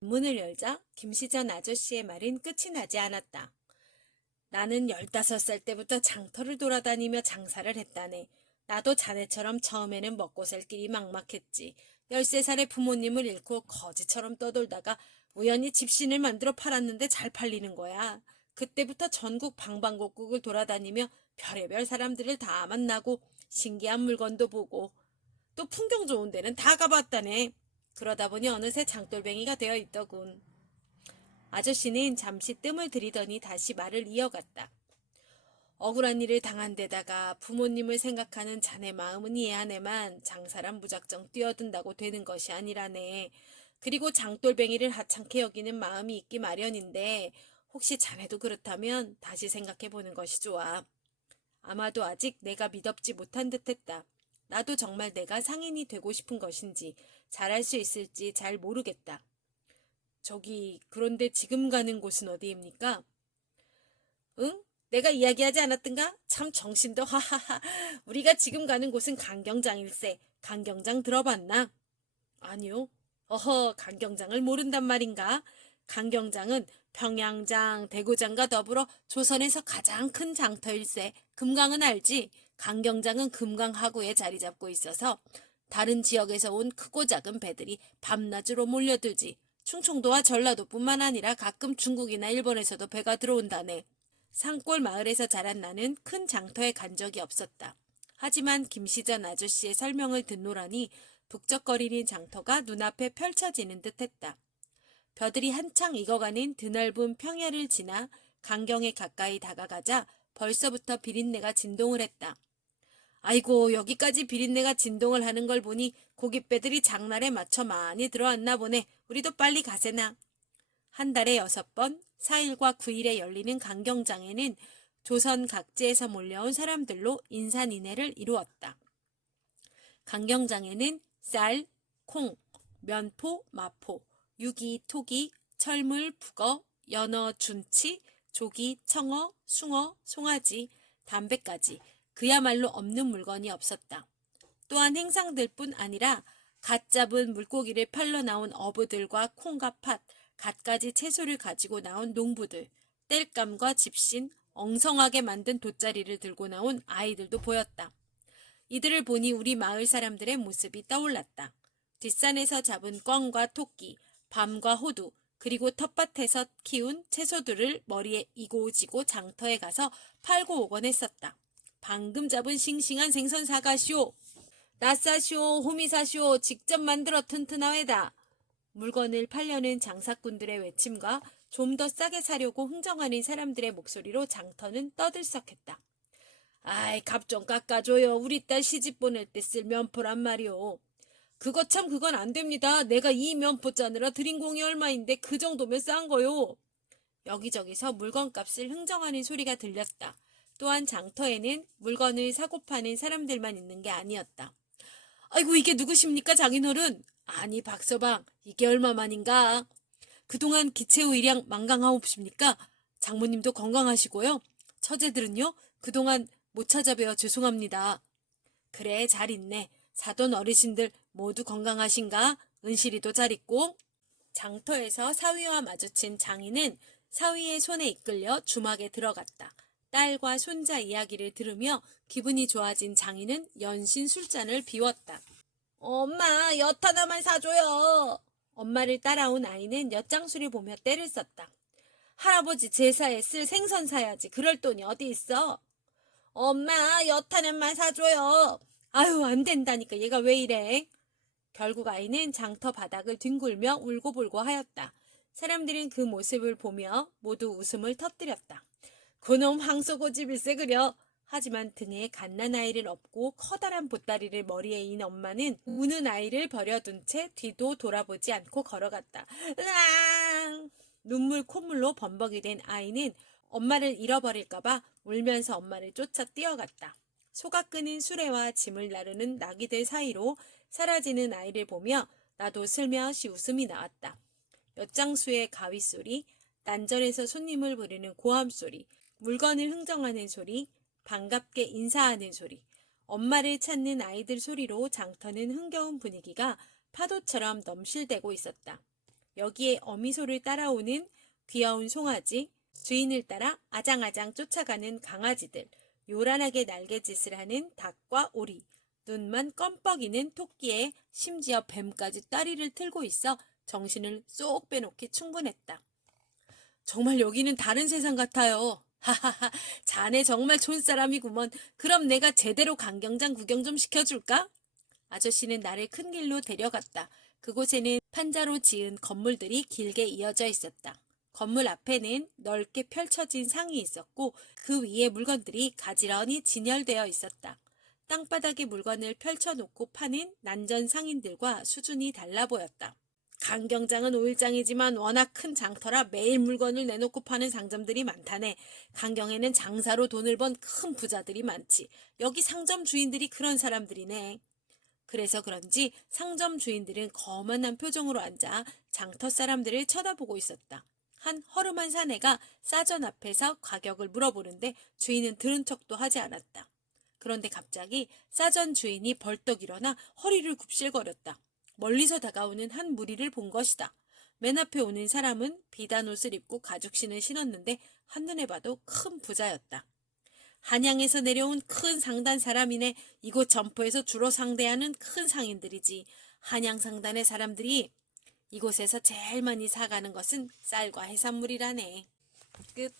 문을 열자 김시전 아저씨의 말은 끝이 나지 않았다. 나는 15살 때부터 장터를 돌아다니며 장사를 했다네. 나도 자네처럼 처음에는 먹고 살 길이 막막했지. 13살에 부모님을 잃고 거지처럼 떠돌다가 우연히 집신을 만들어 팔았는데 잘 팔리는 거야. 그때부터 전국 방방곡곡을 돌아다니며 별의별 사람들을 다 만나고 신기한 물건도 보고 또 풍경 좋은 데는 다 가봤다네. 그러다 보니 어느새 장돌뱅이가 되어 있더군. 아저씨는 잠시 뜸을 들이더니 다시 말을 이어갔다. 억울한 일을 당한 데다가 부모님을 생각하는 자네 마음은 이해하네만 장사란 무작정 뛰어든다고 되는 것이 아니라네. 그리고 장돌뱅이를 하찮게 여기는 마음이 있기 마련인데 혹시 자네도 그렇다면 다시 생각해보는 것이 좋아. 아마도 아직 내가 미덥지 못한 듯했다. 나도 정말 내가 상인이 되고 싶은 것인지 잘할 수 있을지 잘 모르겠다. 그런데 지금 가는 곳은 어디입니까? 응? 내가 이야기하지 않았던가? 참 정신도 하하하. 우리가 지금 가는 곳은 강경장일세. 강경장 들어봤나? 아니요. 어허, 강경장을 모른단 말인가? 강경장은 평양장, 대구장과 더불어 조선에서 가장 큰 장터일세. 금강은 알지? 강경장은 금강 하구에 자리 잡고 있어서 다른 지역에서 온 크고 작은 배들이 밤낮으로 몰려들지. 충청도와 전라도뿐만 아니라 가끔 중국이나 일본에서도 배가 들어온다네. 산골 마을에서 자란 나는 큰 장터에 간 적이 없었다. 하지만 김시전 아저씨의 설명을 듣노라니 북적거리는 장터가 눈앞에 펼쳐지는 듯했다. 벼들이 한창 익어가는 드넓은 평야를 지나 강경에 가까이 다가가자 벌써부터 비린내가 진동을 했다. 아이고, 여기까지 비린내가 진동을 하는 걸 보니 고깃배들이 장날에 맞춰 많이 들어왔나 보네. 우리도 빨리 가세나. 한 달에 6번, 4일과 9일에 열리는 강경장에는 조선 각지에서 몰려온 사람들로 인산인해를 이루었다. 강경장에는 쌀, 콩, 면포, 마포, 유기, 토기, 철물, 북어, 연어, 준치, 조기, 청어, 숭어, 송아지, 담배까지 그야말로 없는 물건이 없었다. 또한 행상들뿐 아니라 갓 잡은 물고기를 팔러 나온 어부들과 콩과 팥, 갖가지 채소를 가지고 나온 농부들, 땔감과 집신, 엉성하게 만든 돗자리를 들고 나온 아이들도 보였다. 이들을 보니 우리 마을 사람들의 모습이 떠올랐다. 뒷산에서 잡은 꿩과 토끼, 밤과 호두, 그리고 텃밭에서 키운 채소들을 머리에 이고지고 장터에 가서 팔고 오곤 했었다. 방금 잡은 싱싱한 생선 사가시오. 낫사시오, 호미사시오, 직접 만들어 튼튼하외다. 물건을 팔려는 장사꾼들의 외침과 좀 더 싸게 사려고 흥정하는 사람들의 목소리로 장터는 떠들썩했다. 아이, 값 좀 깎아줘요. 우리 딸 시집 보낼 때 쓸 면포란 말이오. 그건 안 됩니다. 내가 이 면포 짜느라 들인 공이 얼마인데 그 정도면 싼 거요. 여기저기서 물건값을 흥정하는 소리가 들렸다. 또한 장터에는 물건을 사고 파는 사람들만 있는 게 아니었다. 아이고, 이게 누구십니까, 장인어른? 아니, 박서방, 이게 얼마만인가? 그동안 기체후 일양 만강하옵십니까? 장모님도 건강하시고요. 처제들은요? 그동안 못 찾아뵈어 죄송합니다. 그래, 잘 있네. 사돈 어르신들 모두 건강하신가? 은실이도 잘 있고. 장터에서 사위와 마주친 장인은 사위의 손에 이끌려 주막에 들어갔다. 딸과 손자 이야기를 들으며 기분이 좋아진 장인은 연신 술잔을 비웠다. 엄마, 엿 하나만 사줘요. 엄마를 따라온 아이는 엿장수를 보며 떼를 썼다. 할아버지 제사에 쓸 생선 사야지. 그럴 돈이 어디 있어? 엄마, 엿 하나만 사줘요. 아유, 안 된다니까. 얘가 왜 이래? 결국 아이는 장터 바닥을 뒹굴며 울고불고 하였다. 사람들은 그 모습을 보며 모두 웃음을 터뜨렸다. 그놈 황소고집일세 그려. 하지만 등에 갓난아이를 업고 커다란 보따리를 머리에 인 엄마는 우는 아이를 버려둔 채 뒤도 돌아보지 않고 걸어갔다. 으앙! 눈물 콧물로 범벅이 된 아이는 엄마를 잃어버릴까봐 울면서 엄마를 쫓아 뛰어갔다. 소가 끄는 수레와 짐을 나르는 나귀들 사이로 사라지는 아이를 보며 나도 슬며시 웃음이 나왔다. 엿장수의 가위소리, 난전에서 손님을 부르는 고함소리, 물건을 흥정하는 소리, 반갑게 인사하는 소리, 엄마를 찾는 아이들 소리로 장터는 흥겨운 분위기가 파도처럼 넘실대고 있었다. 여기에 어미소를 따라오는 귀여운 송아지, 주인을 따라 아장아장 쫓아가는 강아지들, 요란하게 날갯짓을 하는 닭과 오리, 눈만 껌뻑이는 토끼에 심지어 뱀까지 다리를 틀고 있어 정신을 쏙 빼놓기 충분했다. 정말 여기는 다른 세상 같아요. 하하하, 자네 정말 좋은 사람이구먼. 그럼 내가 제대로 강경장 구경 좀 시켜줄까? 아저씨는 나를 큰 길로 데려갔다. 그곳에는 판자로 지은 건물들이 길게 이어져 있었다. 건물 앞에는 넓게 펼쳐진 상이 있었고 그 위에 물건들이 가지런히 진열되어 있었다. 땅바닥에 물건을 펼쳐놓고 파는 난전 상인들과 수준이 달라 보였다. 강경장은 5일장이지만 워낙 큰 장터라 매일 물건을 내놓고 파는 상점들이 많다네. 강경에는 장사로 돈을 번 큰 부자들이 많지. 여기 상점 주인들이 그런 사람들이네. 그래서 그런지 상점 주인들은 거만한 표정으로 앉아 장터 사람들을 쳐다보고 있었다. 한 허름한 사내가 싸전 앞에서 가격을 물어보는데 주인은 들은 척도 하지 않았다. 그런데 갑자기 싸전 주인이 벌떡 일어나 허리를 굽실거렸다. 멀리서 다가오는 한 무리를 본 것이다. 맨 앞에 오는 사람은 비단 옷을 입고 가죽신을 신었는데 한눈에 봐도 큰 부자였다. 한양에서 내려온 큰 상단 사람이네. 이곳 점포에서 주로 상대하는 큰 상인들이지. 한양 상단의 사람들이 이곳에서 제일 많이 사가는 것은 쌀과 해산물이라네. 끝.